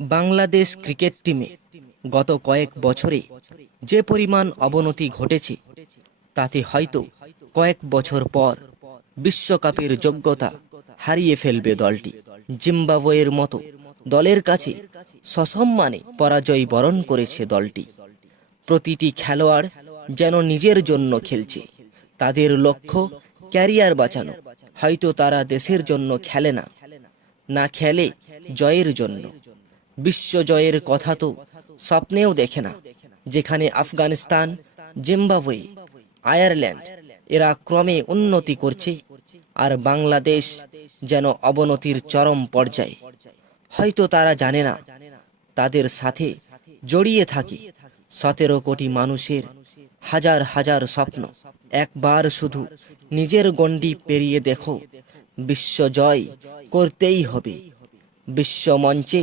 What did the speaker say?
Bangladesh cricket টিমে গত কয়েক বছরে যে পরিমাণ অবনতি ঘটেছে তাতে হয়তো কয়েক বছর পর বিশ্বকাপের যোগ্যতা হারিয়ে ফেলবে দলটি। জিম্বাবুয়ের মতো দলের কাছে সসম্মানে পরাজয় বরণ করেছে দলটি। প্রতিটি খেলোয়াড় যেন নিজের জন্য খেলছে, তাদের লক্ষ্য ক্যারিয়ার বাঁচানো। হয়তো তারা দেশের জন্য খেলে না, না খেলে জয়ের জন্য। বিশ্ব জয়ের কথা তো স্বপ্নেও দেখে না। যেখানে আফগানিস্তান, জিম্বাবুয়ে, আয়ারল্যান্ড এরা ক্রমে উন্নতি করছে, আর বাংলাদেশ যেন অবনতির চরম পর্যায়ে। হয়তো তারা জানে না তাদের সাথে জড়িয়ে থাকে 17 কোটি মানুষের হাজার হাজার স্বপ্ন। একবার শুধু নিজের গণ্ডি পেরিয়ে দেখো, বিশ্ব জয় করতেই হবে। বিশ্ব মঞ্চে